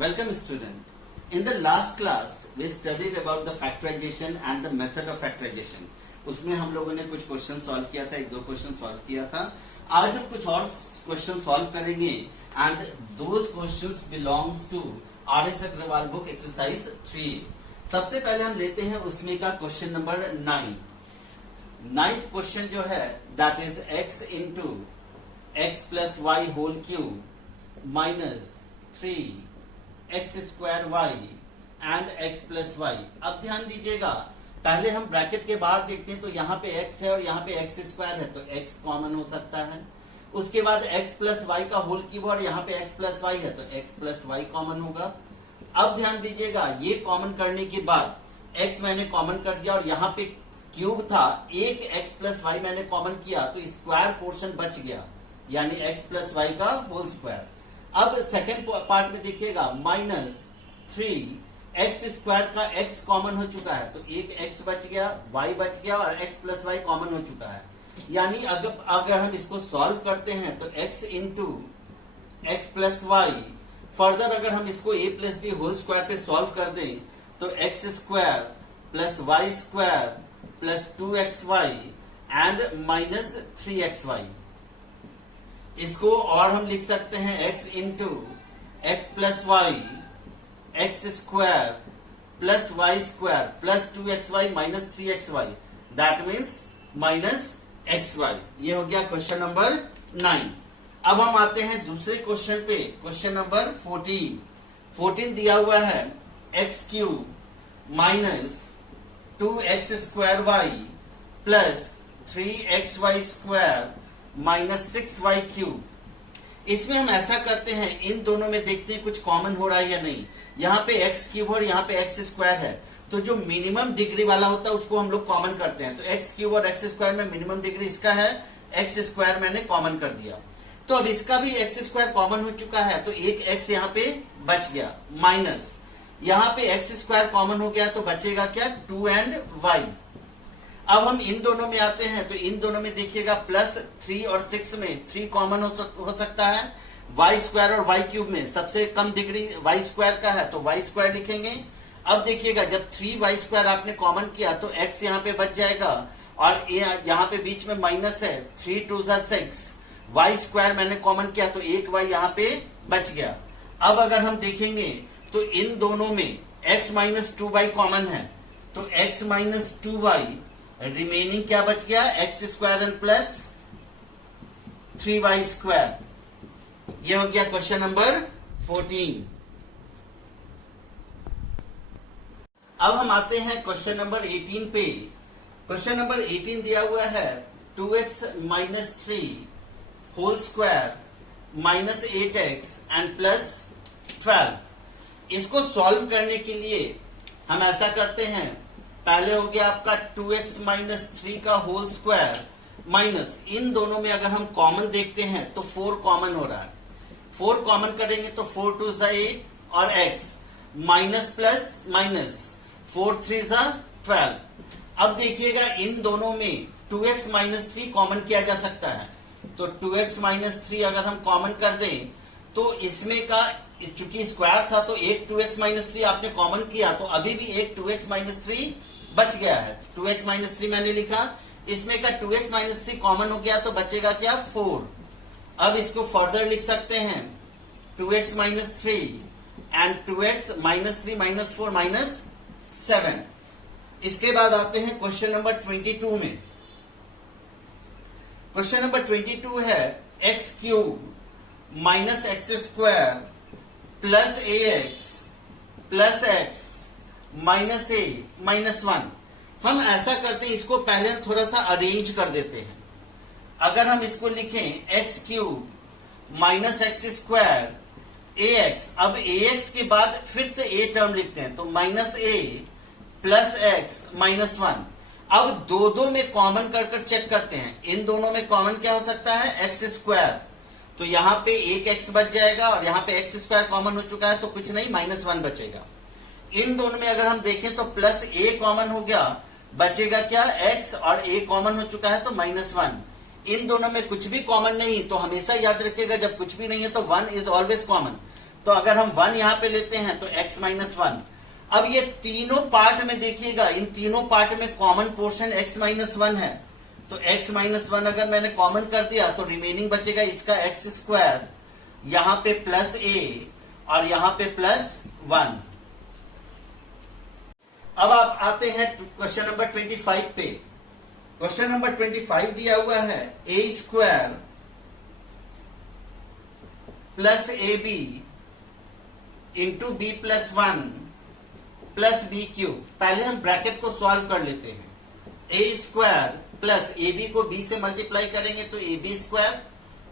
Welcome student. In the last class we studied about the factorization and the method of factorization. उसमें हम लोगों ने कुछ question solve किया था, एक दो क्वेश्चन सॉल्व किया था. आज हम कुछ और क्वेश्चन सॉल्व करेंगे and those questions belongs to R S. Agarwal book exercise 3. सबसे पहले हम लेते हैं उसमें का क्वेश्चन नंबर 9. नाइन्थ क्वेश्चन जो है that is x into X plus Y whole cube minus 3x square Y and x plus Y. अब ध्यान दीजिएगा, पहले हम ब्रैकेट के बाहर देखते हैं तो यहाँ पे x है और यहाँ पे x स्क्वायर है तो x कॉमन हो सकता है. उसके बाद x प्लस वाई का होल क्यूब और यहाँ पे x प्लस वाई है तो x प्लस वाई कॉमन होगा. अब ध्यान दीजिएगा, ये कॉमन करने के बाद x मैंने कॉमन कर दिया और यहाँ पे क्यूब था, एक x प्लस वाई मैंने कॉमन किया तो स्क्वायर पोर्शन बच गया, यानी x प्लस वाई का होल स्क्वायर. अब सेकेंड पार्ट में देखिएगा, माइनस 3x स्क्वायर का x कॉमन हो चुका है तो एक x बच गया, y बच गया और x प्लस वाई कॉमन हो चुका है. यानी अगर हम इसको सॉल्व करते हैं तो x into X plus Y, further अगर हम इसको a plus B whole square पे सॉल्व कर दें तो x square plus Y square plus 2xy and minus 3xy. इसको और हम लिख सकते हैं x into X plus Y X square plus Y square plus 2xy minus 3xy, that means minus xy. ये हो गया क्वेश्चन नंबर 9. अब हम आते हैं दूसरे क्वेश्चन पे, क्वेश्चन नंबर 14. 14 दिया हुआ है x cube minus 2x square Y plus 3xy square minus 6y cube. इसमें हम ऐसा करते हैं, इन दोनों में देखते हैं कुछ कॉमन हो रहा है या नहीं. यहाँ पे x क्यूब और यहाँ पे x स्क्वायर है तो जो मिनिमम डिग्री वाला होता है उसको हम लोग कॉमन करते हैं. तो x क्यूब और x स्क्वायर में मिनिमम डिग्री इसका है, x स्क्वायर मैंने कॉमन कर दिया तो अब इसका भी x स्क्वायर कॉमन हो चुका है तो एक x यहाँ पे बच गया, माइनस यहाँ पे x स्क्वायर कॉमन हो गया तो बचेगा क्या, 2 एंड y. अब हम इन दोनों में आते हैं तो इन दोनों में देखिएगा प्लस 3 और 6 में 3 कॉमन हो सकता है. वाई स्क्वायर और वाई क्यूब में सबसे कम डिग्री वाई स्क्वायर का है तो वाई स्क्वायर लिखेंगे. अब देखिएगा, जब 3y स्क्वायर आपने कॉमन किया तो x यहाँ पे बच जाएगा और यहाँ पे बीच में माइनस है, 3 2 6. वाई स्क्वायर मैंने कॉमन किया तो एक y यहाँ पे बच गया. अब अगर हम देखेंगे तो इन दोनों में x माइनस 2y कॉमन है तो x माइनस 2y, रिमेनिंग क्या बच गया, X square and plus 3y square. यह हो गया क्वेश्चन नंबर 14. अब हम आते हैं क्वेश्चन नंबर 18 पे. क्वेश्चन नंबर 18 दिया हुआ है 2x minus 3 whole square minus 8x and plus 12. इसको सॉल्व करने के लिए हम ऐसा करते हैं, पहले हो गया आपका 2x माइनस 3 का होल स्क्वायर माइनस, इन दोनों में अगर हम कॉमन देखते हैं तो 4 कॉमन हो रहा है. 4 कॉमन करेंगे तो 4 2 8 और x माइनस प्लस माइनस 4 3 12. अब देखिएगा इन दोनों में 2x माइनस 3 कॉमन किया जा सकता है तो 2x माइनस 3 अगर हम कॉमन कर दें तो इसमें का, चूंकि स्क्वायर था तो एक 2x माइनस 3 आपने कॉमन किया तो अभी भी एक 2x माइनस 3 बच गया है. 2x माइनस 3 मैंने लिखा, इसमें का 2x माइनस 3 कॉमन हो गया तो बचेगा क्या, 4. अब इसको फर्दर लिख सकते हैं 2x minus 3 and 2x minus 3 minus 4 minus 7. इसके बाद आते हैं क्वेश्चन नंबर 22 में. क्वेश्चन नंबर 22 है x cube minus x square plus ax plus x minus a minus 1. हम ऐसा करते हैं, इसको पहले हम थोड़ा सा अरेंज कर देते हैं. अगर हम इसको लिखें x cube minus x square ax, अब ax के बाद फिर से a टर्म लिखते हैं तो minus a plus x minus 1. अब दो में कॉमन कर चेक करते हैं, इन दोनों में कॉमन क्या हो सकता है, एक्स स्क्वायर, तो यहाँ पे एक x बच जाएगा और यहाँ पे एक्स स्क्वायर कॉमन हो चुका है तो कुछ नहीं, माइनस 1 बचेगा. इन दोनों में अगर हम देखें तो प्लस a कॉमन हो गया, बचेगा क्या, x, और a कॉमन हो चुका है तो माइनस 1. इन दोनों में कुछ भी कॉमन नहीं तो हमेशा याद रखिएगा जब कुछ भी नहीं है तो 1 इज ऑलवेज कॉमन. तो अगर हम 1 यहां पे लेते हैं तो x माइनस 1। अब ये तीनों पार्ट में देखिएगा, इन तीनों पार्ट में कॉमन पोर्शन x माइनस 1 है, तो x माइनस 1 अगर मैंने कॉमन कर दिया तो रिमेनिंग बचेगा इसका x स्क्वायर, यहां पे प्लस a और यहां पे प्लस 1। अब आप आते हैं क्वेश्चन नंबर 25 पे। क्वेश्चन नंबर 25 दिया हुआ है a square plus A B into B plus 1 plus B cube. पहले हम ब्रैकेट को सॉल्व कर लेते हैं। A square plus A B को बी से मल्टीप्लाई करेंगे तो A B square,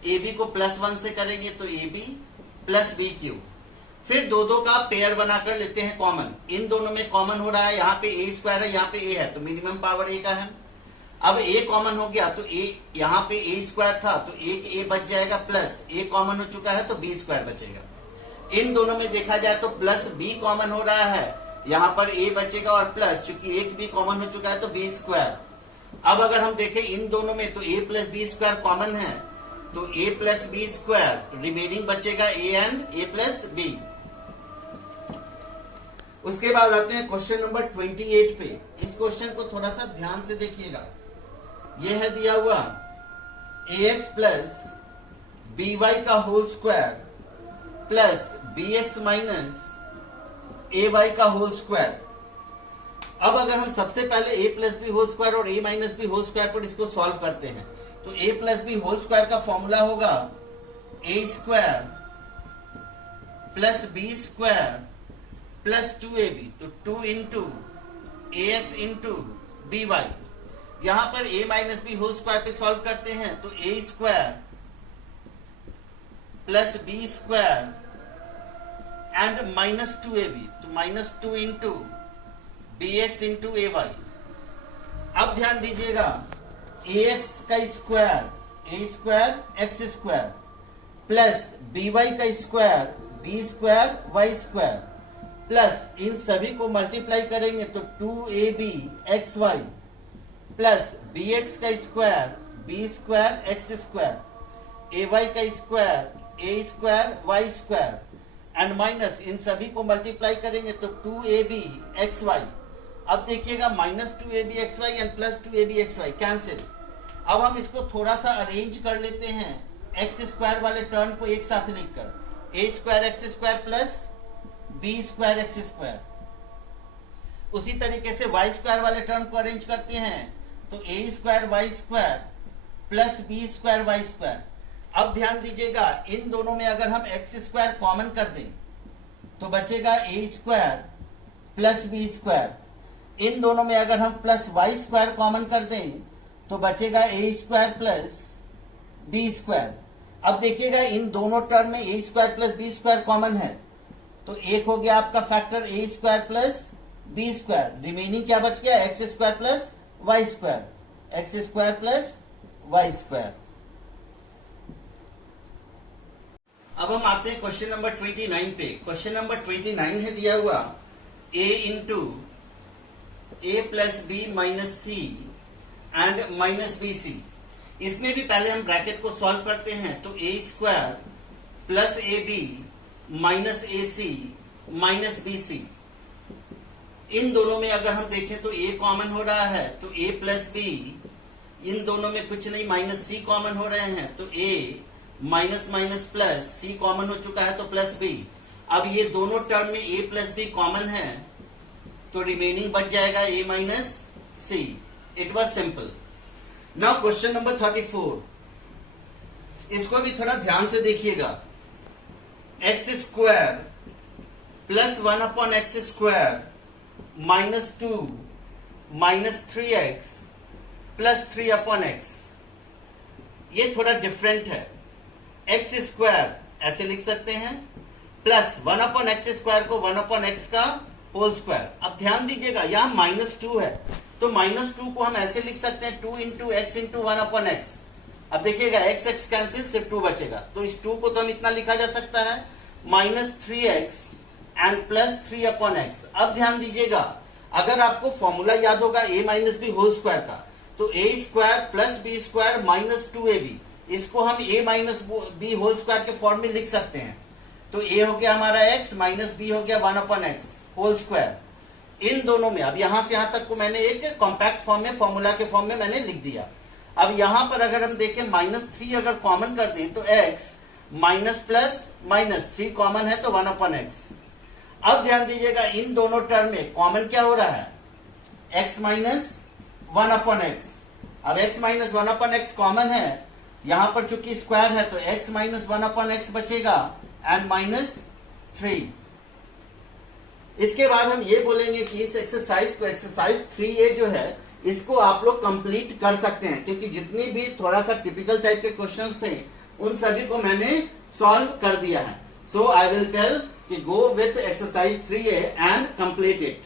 A B को प्लस 1 से करेंगे तो A B plus B cube. फिर दो का पेयर बनाकर लेते हैं कॉमन। इन दोनों में कॉमन हो रहा है, यहाँ पे ए स्क्वायर है, यहाँ पे ए है, तो मिनिमम पावर ए का है। अब ए कॉमन हो गया तो ए, यहाँ पे ए स्क्वायर था तो एक ए बच जाएगा, प्लस ए कॉमन हो चुका है तो बी स्क्वायर बचेगा। इन दोनों में देखा जाए तो प्लस बी कॉमन हो रहा है, यहाँ पर ए बचेगा और प्लस, चूंकि एक बी कॉमन हो चुका है तो बी स्क्वायर। अब अगर हम देखें इन दोनों में तो A plus B square common है, तो A plus B square, remaining बचेगा A and A plus B. उसके बाद आते हैं क्वेश्चन नंबर 28 पे। इस क्वेश्चन को थोड़ा सा ध्यान से देखिएगा। यह है दिया हुआ ax प्लस बी वाई का whole square plus B X minus A Y का होल स्क्वायर। अब अगर हम सबसे पहले a plus B whole square और a minus B whole square पर इसको सॉल्व करते हैं तो a plus B whole square का फॉर्मूला होगा a square plus B square plus 2ab, तो 2 into A X into B Y. यहां पर a minus B whole square पे सॉल्व करते हैं तो a square plus B square and minus 2ab, तो minus 2 into B X into A Y. अब ध्यान दीजिएगा ax का square, a square X square plus B Y का square, B square Y square plus इन सभी को मल्टीप्लाई करेंगे तो 2ab X Y plus B X का square, B square X square, A Y का square, A square Y square and minus इन सभी को मल्टीप्लाई करेंगे तो 2ab एक्स वाई। अब देखिएगा minus 2ab X Y and plus 2ab X Y cancel. अब हम इसको थोड़ा सा अरेंज कर लेते हैं एक्स स्क्वायर वाले टर्म को एक साथ लिखकर, A square X square plus B square X square. उसी तरीके से वाई स्क्वायर वाले टर्म को अरेंज करते हैं तो A square Y square plus B square Y square. अब ध्यान दीजिएगा इन दोनों में अगर हम एक्स स्क्वायर कॉमन कर दें तो बचेगा A square plus B square. इन दोनों में अगर हम प्लस वाई स्क्वायर कॉमन कर दें तो बचेगा A square plus B square. अब देखिएगा इन दोनों टर्म में A square plus B square common है तो एक हो गया आपका factor A square plus B square. Remaining क्या बच गया, X square plus Y square, X square plus Y square. अब हम आते हैं क्वेश्चन नंबर 29 पे। क्वेश्चन नंबर 29 है दिया हुआ a into A plus B minus C and minus B C. इसमें भी पहले हम ब्रैकेट को सॉल्व करते हैं तो A square plus A B minus A C minus B C. इन दोनों में अगर हम देखें तो a कॉमन हो रहा है तो a प्लस बी, इन दोनों में कुछ नहीं, माइनस c कॉमन हो रहे हैं तो a minus minus plus c common हो चुका है तो प्लस b। अब ये दोनों टर्म में a प्लस बी कॉमन है तो रिमेनिंग बच जाएगा a minus c। It was simple. Now question number 34, इसको भी थोड़ा ध्यान से देखिएगा। X square plus 1 upon x square minus 2 minus 3x plus 3 upon x. ये थोड़ा डिफरेंट है। एक्स स्क्वायर ऐसे लिख सकते हैं प्लस 1 अपॉन एक्स स्क्वायर को 1 अपॉन एक्स का होल स्क्वायर। अब ध्यान दीजिएगा यहाँ माइनस 2 है तो माइनस 2 को हम ऐसे लिख सकते हैं 2 into x into 1 upon X. अब देखिएगा एक्स एक्स कैंसिल, सिर्फ 2 बचेगा तो इस 2 को तो हम इतना लिखा जा सकता है minus 3x and plus 3 upon X. अब ध्यान दीजिएगा अगर आपको फॉर्मूला याद होगा a minus B whole square का तो a square plus B square minus 2ab, इसको हम a minus B whole square के फॉर्म में लिख सकते हैं। तो a हो गया हमारा x माइनस b हो गया 1/x होल स्क्वायर। इन दोनों में अब यहां से यहां तक को मैंने एक कॉम्पैक्ट फॉर्म में फॉर्मूला के फॉर्म में मैंने लिख दिया। अब यहां पर अगर हम देखें -3 अगर कॉमन कर दें तो x minus plus minus 3 common है तो 1/x। अब ध्यान दीजिएगा इन दोनों टर्म में कॉमन क्या हो रहा है, x माइनस 1/x। अब x माइनस 1/x कॉमन है, यहां पर चूंकि स्क्वायर है तो x माइनस 1/x बचेगा एंड -3। इसके बाद हम ये बोलेंगे कि इस एक्सरसाइज को एक्सरसाइज 3a जो है इसको आप लोग कंप्लीट कर सकते हैं, क्योंकि जितनी भी थोड़ा सा टिपिकल टाइप के क्वेश्चंस थे उन सभी को मैंने सॉल्व कर दिया है। सो आई विल टेल कि go with exercise 3a and complete it.